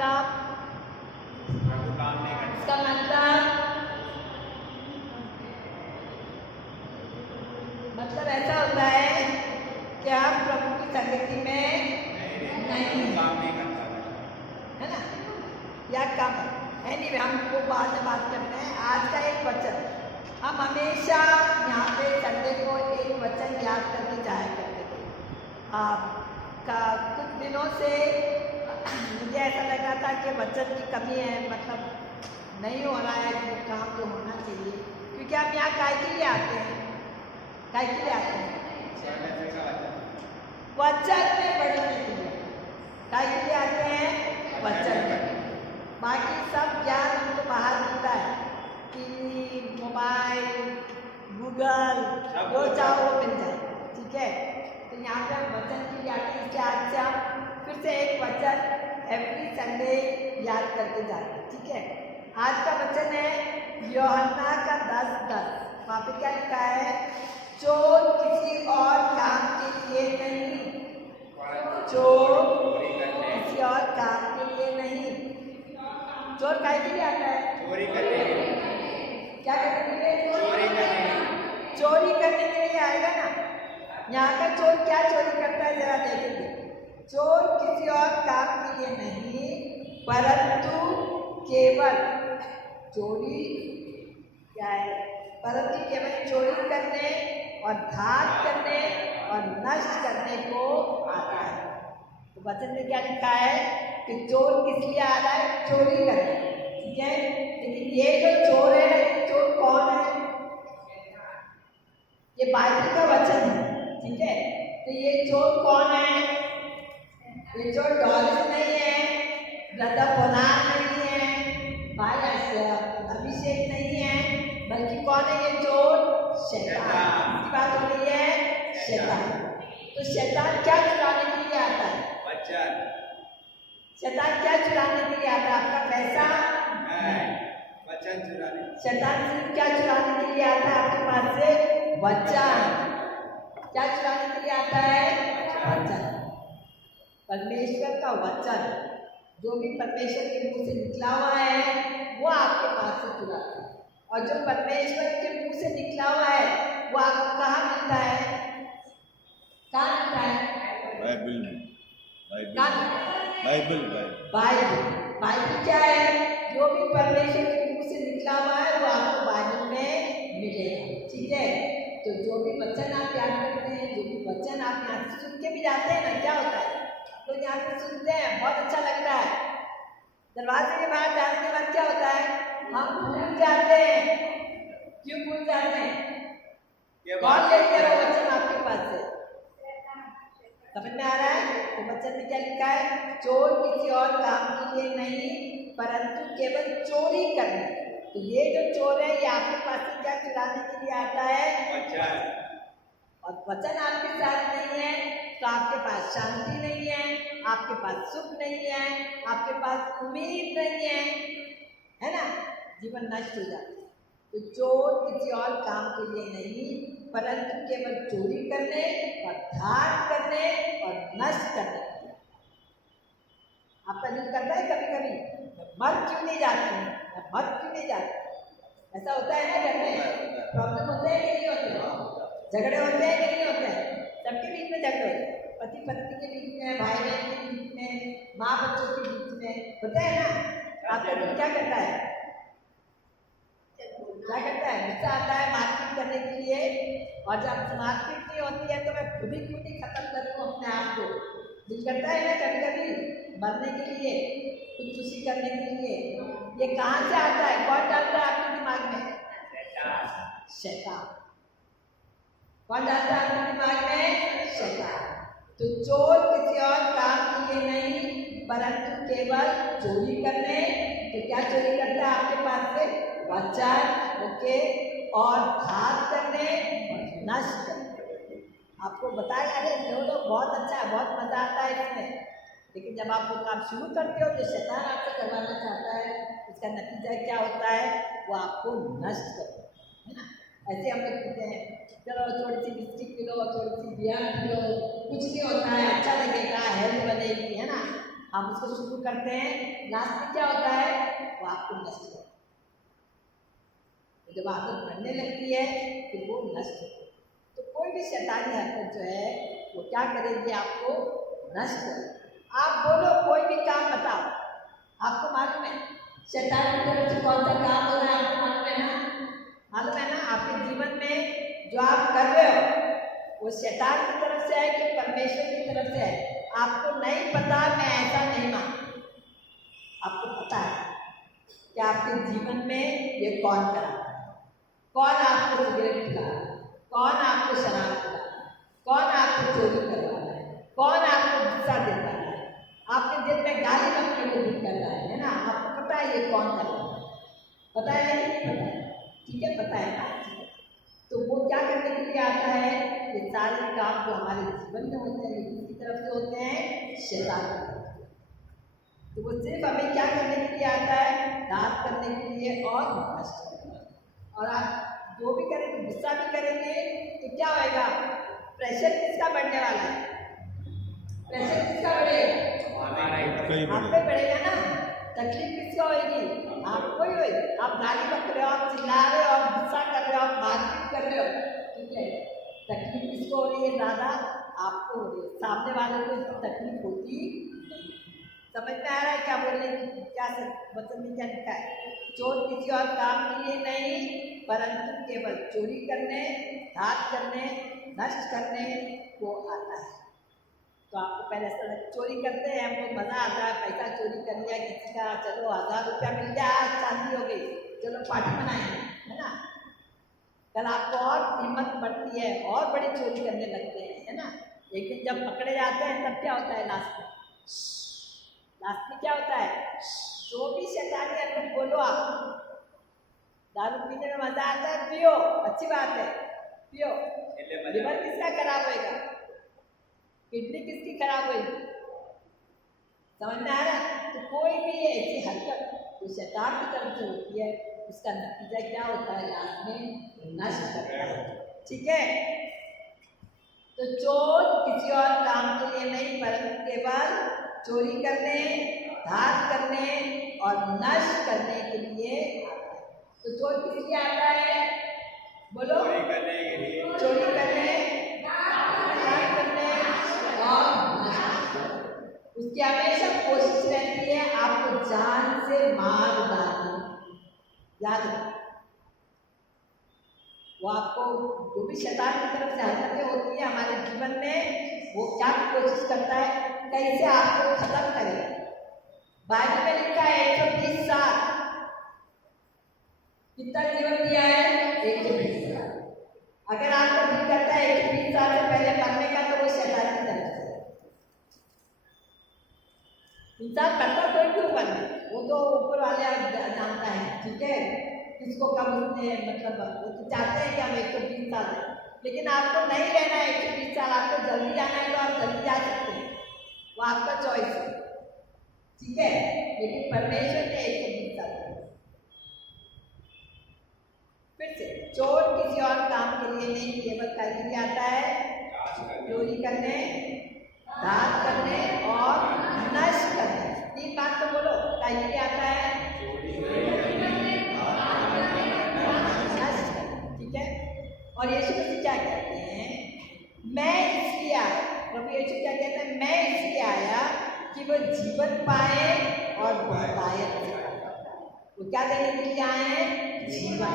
मतलब इसका मतलब ऐसा होता है कि हम प्रभु की संगति में नहीं है ना, या कम है नहीं। हमको बाद में बात करते हैं। आज का एक वचन हम हमेशा यहाँ पे संडे को एक वचन याद करके जाया करते थे। कुछ दिनों से मुझे ऐसा लग रहा था कि वचन की कमी है, मतलब नहीं हो रहा है वो काम जो होना चाहिए, क्योंकि आप यहाँ काय के लिए आते हैं, काय के लिए आते हैं, वचन में बढ़ने के लिए। काय के लिए आते हैं, वचन में। बाकी सब ज्ञान हमको बाहर मिलता है, टीवी, मोबाइल, गूगल, जो चाहो वो मिल जाए, ठीक है। तो यहाँ पे हम वचन के लिए आते हैं, इसके आज से हम फिर से एक वचन एवरी संडे याद करके जाते हैं, ठीक है। आज का वचन है यूहन्ना का 10:10। वहाँ पे क्या लिखा है, चोर किसी और काम के लिए नहीं, चोर किसी और काम के लिए नहीं। चोर काय के लिए आता है, चोरी करने के लिए। क्या करने के लिए, चोरी करने के लिए आएगा ना। यहाँ का चोर क्या चोरी करता है जरा देखेंगे। चोर किसी और काम के लिए नहीं, परंतु केवल चोरी क्या है, परंतु केवल चोरी करने और घात करने और नष्ट करने को आता है। तो वचन में क्या लिखा है कि चोर किस लिए आ रहा है, चोरी करने, ठीक है। लेकिन ये जो चोर है, ये चोर कौन है, ये बाइबल का वचन है, ठीक है। तो ये चोर कौन है, ये चोर डॉलिस नहीं है, ब्रदर पोलान नहीं है, भाई अभिषेक नहीं है, बल्कि कौन है ये चोर, शैतान की बात हो रही है, शैतान। तो शैतान क्या चुराने के लिए आता है, वचन। शैतान क्या चुराने के लिए आता है, आपका पैसा नहीं, वचन चुराने। शैतान सिर्फ क्या चुराने के लिए आता है आपके पास से, वचन। क्या चुराने के लिए आता है, वचन। परमेश्वर का वचन जो भी परमेश्वर के मुंह से निकला हुआ है वो आपके पास से चुराता है, और जो परमेश्वर के मुंह से निकला हुआ है वो आपको कहाँ मिलता है, कहाँ मिलता है, बाइबल में। बाइबल क्या है, जो भी परमेश्वर के मुंह से निकला हुआ है वो आपको बाइबल में मिलेगा, ठीक है। तो जो भी वचन आप याद करते हैं, जो भी वचन आप यहाँ से सुन के भी जाते हैं ना, क्या होता है, तो यहाँ पे सुनते हैं, बहुत अच्छा लगता है। दरवाजे के बाहर जाने के बाद क्या होता है, हम भूल जाते हैं। क्यों भूल जाते हैं, कौन ले गया वो वचन आपके पास से, समझ में आ रहा है। तो वचन में क्या लिखा है, चोर किसी और काम के लिए नहीं, परंतु केवल चोरी करने। तो ये जो चोर है ये आपके पास से क्या चुराने के लिए आता है, वचन। और वचन आपके साथ नहीं है तो आपके पास शांति नहीं है, आपके पास सुख नहीं है, आपके पास उम्मीद नहीं है ना, जीवन नष्ट हो जाता है। तो चोर किसी और काम के लिए नहीं, परंतु केवल चोरी करने और घात करने और नष्ट करने के लिए। आपका दिल करता है कभी कभी, मर क्यों नहीं जाती, मर क्यों नहीं जाती, ऐसा होता है ना, घर में प्रॉब्लम होते हैं कि नहीं होते, झगड़े होते हैं कि नहीं होते हैं, सबके बीच में झगड़े होते हैं, पति पत्नी के बीच में, भाई बहन के बीच में, माँ बच्चों के बीच में होता है ना। आपका दिल क्या करता है, क्या करता है, गुस्सा आता है मारपीट करने के लिए, और जब मारपीट नहीं होती है तो मैं खुद ही क्यों नहीं खत्म करूँ अपने आप को, दिल करता है ना कभी कभी मरने के लिए, खुदकुशी करने के लिए। ये कहाँ से आता है, कौन डालता है आपके दिमाग में, शैतान। कौन डालता है आपके दिमाग में, शैतान। तो चोर किसी और काम के लिए नहीं, परंतु केवल चोरी करने। तो क्या चोरी करता है आपके पास से, वचन, ओके, और घात करने और नष्ट करने। आपको बताया, अरे लोग बहुत अच्छा है, बहुत मजा आता है इसमें, लेकिन जब आप वो काम शुरू करते हो जो शैतान आपसे करवाना चाहता है, इसका नतीजा क्या होता है, वो आपको नष्ट करता है ना। ऐसे हम लोग कहते हैं चलो थोड़ी सी बिस्किट पी लो, थोड़ी सी बियर पी लो, कुछ नहीं होता है, अच्छा लगेगा, हेल्थ बनेगी, है ना। हम उसको शुरू करते हैं, लास्ट में क्या होता है, वो आपको नष्ट होता है। जब आदत बढ़ने लगती है फिर वो नष्ट होती है। तो कोई भी शैतानी हरकत जो है वो क्या करेंगे, आपको नष्ट करेंगे। आप बोलो कोई भी काम बताओ, आपको मालूम है शैतान की तरफ से कौन सा काम हो रहा है, आपको मालूम है ना, मालूम है ना। आपके जीवन में जो आप कर रहे हो वो शैतान की तरफ से है कि परमेश्वर की तरफ से है, आपको नहीं पता। मैं ऐसा नहीं मानता, आपको पता है कि आपके जीवन में ये कौन करा, कौन आपको सिगरेट पिला, कौन आपको शराब पिला, कौन आपको चोरी करवा रहा है, कौन आपको गुस्सा देता है, आपके दिल में गाली रखने को दिल कर रहा है ना। आपको पता है ये कौन कर रहा है, पता है कि नहीं पता है, ठीक है, पता है ना। तो वो क्या करने के लिए आता है, ये सारे काम जो हमारे जीवन में होते हैं किसकी तरफ से होते हैं, शैतान की तरफ से। तो वो सिर्फ हमें क्या करने के लिए आता है, घात करने के लिए और नष्ट करने के लिए। और आप जो भी करेंगे, गुस्सा भी करेंगे तो क्या होएगा, प्रेशर किसका बढ़ने वाला है, प्रेशर किसका बढ़ेगा, आप पे बढ़ेगा ना। तकलीफ किसको होगी, आपको ही होगी। आप गाली बक रहे हो, आप चिल्ला रहे हो, आप गुस्सा कर रहे हो, आप मारपीट कर रहे हो, ठीक है, तकलीफ किसको हो रही है, ज़्यादा आपको हो रही है, सामने वाले को तकलीफ होती नहीं। समझ में आ रहा है क्या बोलने की, क्या वचन में क्या लिखा है, चोर किसी और काम के लिए नहीं परंतु केवल चोरी करने, घात करने, नष्ट करने को आता है। तो आपको पहले चोरी करते हैं, हमको मज़ा आता है, पैसा चोरी कर लिया किसी का, चलो 1000 रुपया मिल गया, आज चांदी हो गई, चलो पार्टी बनाएंगे, है ना। कल आपको और हिम्मत बढ़ती है और बड़ी चोरी करने लगते हैं, है ना। लेकिन जब पकड़े जाते हैं तब क्या होता है, लास्ट में क्या होता है, जो भी शैतानी हरकत बोलो आप, दारू पीने में मजा आता है, पियो, अच्छी बात है, पियो। लिवर किसका खराब होएगा, किडनी किसकी खराब होगी, समझ में आ रहा है। तो कोई भी ऐसी हरकत जो शैतान की तरफ से होती है उसका नतीजा क्या होता है, लास्ट में नष्ट करता है, ठीक है। तो चोर किसी और काम के लिए नहीं परंतु केवल चोरी करने, घात करने और नष्ट करने के लिए आता है। तो चोर किस लिए आता है, बोलो, चोरी करने, घात करने और नष्ट करने। उसकी हमेशा कोशिश रहती है आपको जान से मार डालने, याद रखो। वो आपको जो भी शैतान की तरफ से हरकतें होती है हमारे जीवन में, वो क्या कोशिश करता है, कैसे आपको खत्म करे। बाइबल में लिखा है 120 साल, कितना जीवन दिया है, 120 साल। अगर आपको दिल करता है 120 साल से पहले मरने का, तो वो शैतान की तरफ से। इंसान करता कोई क्यों मरने, वो तो ऊपर वाले जानता है, ठीक है, किसको कब उसने मतलब वो तो चाहते हैं कि हम 120 साल है, लेकिन आपको नहीं रहना है 120 साल, आपको जल्दी जाना है तो आप जल्दी जा सकते हैं, वो आपका चॉइस है, ठीक है। लेकिन परमेश्वर ने 120 साल दिया। फिर से, चोर किसी और काम के लिए नहीं केवल के लिए आता है, चोरी करने, घात करने और नष्ट करने। 3 बात तो बोलो, क्या लिए आता है, नष्ट करने, ठीक है। और यीशु मसीह क्या कहते हैं, मैं इसलिए आया, प्रभु यीशु क्या कहते हैं, मैं इसलिए आया कि वो जीवन पाए और बहुतायत से पाए। वो क्या देने के लिए आए हैं, जीवन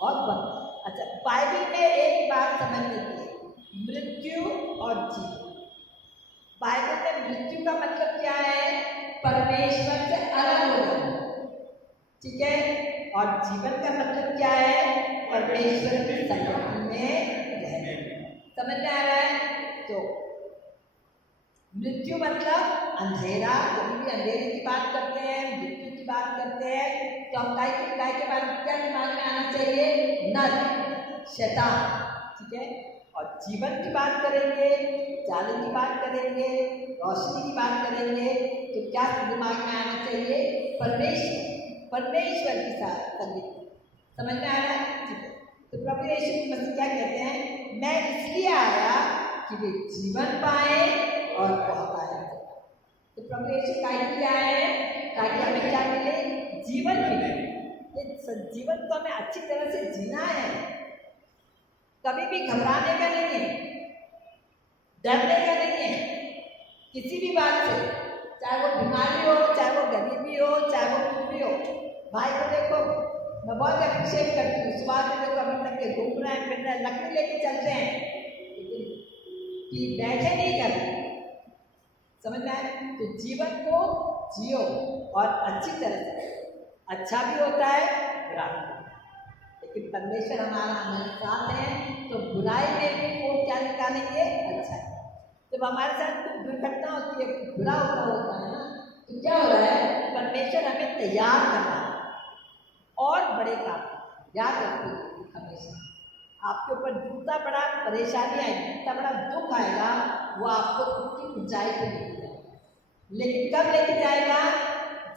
और बहुत। अच्छा, बाइबल में एक बात समझने की, मृत्यु और जीवन। बाइबल में मृत्यु का मतलब क्या है, परमेश्वर से अलग हो जाना, ठीक है। और जीवन का मतलब क्या है, परमेश्वर की संगति में रहना। समझ में आ रहा है। तो मृत्यु मतलब अंधेरा, जब भी अंधेरे की बात करते हैं, मृत्यु की बात करते हैं, तो हम गाय के बारे में क्या दिमाग में आना चाहिए, नर, शैतान, ठीक है। और जीवन की बात करेंगे, जाले की बात करेंगे, रोशनी की बात करेंगे, तो क्या दिमाग में आना चाहिए, परमेश्वर, परमेश्वर के साथ संगति। समझ में आ रहा है, ठीक है। तो प्रभु यीशु मसीह क्या कहते हैं, मैं इसलिए आया कि वे जीवन पाए और बहुतायत से पाए। तो प्रभु यीशु का ही क्या है, ताकि हमें क्या मिले, जीवन मिले। ये जीवन को हमें अच्छी तरह से जीना है, कभी भी घबराने का नहीं है, डरने का नहीं है किसी भी बात से, चाहे वो बीमारी हो, चाहे वो गरीबी हो, चाहे वो कुछ भी हो। भाई को देखो, मैं बहुत अप्रिशिएट करती हूँ, सुबह से देखो अभी तक के घूम रहे हैं, फिर रहे हैं, लकड़ी लेके चलते हैं, लेकिन कि बैठे नहीं करते, समझ में आए? तो जीवन को जियो और अच्छी तरह से, अच्छा भी होता है, बुरा भी होता है, लेकिन परमेश्वर हमारा हमारे साथ है, तो बुराई में भी वो क्या निकालेंगे, अच्छा है। जब हमारे साथ कुछ दुर्घटना होती है, कुछ बुरा होता है ना, तो क्या हो रहा है, परमेश्वर हमें तैयार कर रहा है और बड़े काम। याद रखिए हमेशा, आपके ऊपर जितना बड़ा परेशानी आएगी, जितना बड़ा दुख आएगा, वो आपको उसकी ऊंचाई पे लेके जाएगा, लेकिन कब लेके जाएगा,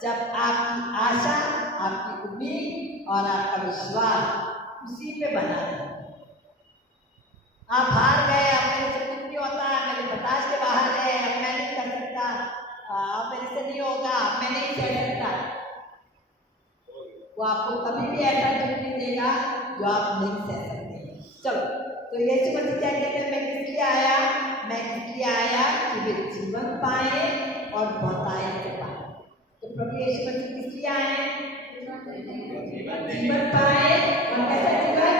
जब आपकी आशा, आपकी उम्मीद और आपका विश्वास उसी पे बना है। आप हार गए, अब मेरे से कुछ नहीं होता, मेरे बर्दाश्त के बाहर है, अब मैं नहीं कर सकता, अब मेरे से नहीं होगा, अब मैं नहीं सह सकता, वो आपको कभी भी ऐसा दुख नहीं देगा जो आप नहीं सह सकते। चलो, तो यीशु मसीह क्या कहते हैं, मैं किस लिए आया, मैं किस लिए आया कि वे जीवन पाए और बहुतायत से पाए। तो प्रभु यीशु मसीह किस लिए आए, जीवन पाए और कैसा जीवन,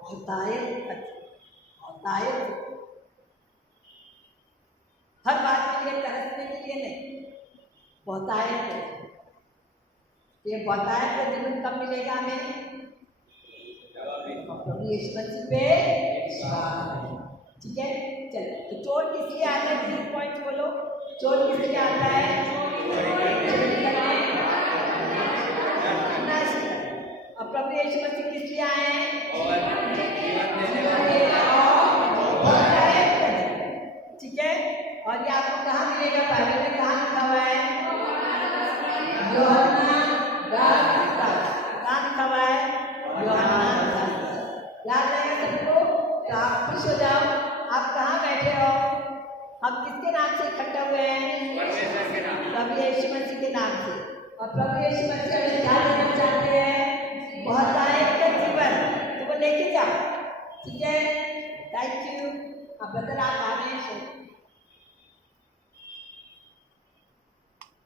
बहुतायत, हर बात के लिए तरसने के लिए नहीं, बहुतायत। ये बहुतायत का जीवन कब मिलेगा हमें, प्रभु यीशु मसीह पे विश्वास। ठीक है, चलो, तो चोट किस लिए आता है, 3 पॉइंट बोलो, चोट किस लिए आता है, अब प्रभु यीशु मसीह किस लिए आए हैं, ठीक है, और ये आपको कहाँ मिलेगा, बाइबल में कहाँ लिखा हुआ है, यूहन्ना 10 कहाँ लिखा हुआ है, यूहन्ना 10। याद रहेगा सबको, तो आप खुश हो जाओ। आप कहाँ बैठे हो, हम किसके नाम से इकट्ठा हुए हैं, प्रभु यीशु मसीह के नाम से, और प्रभु यीशु मसीह हमें क्या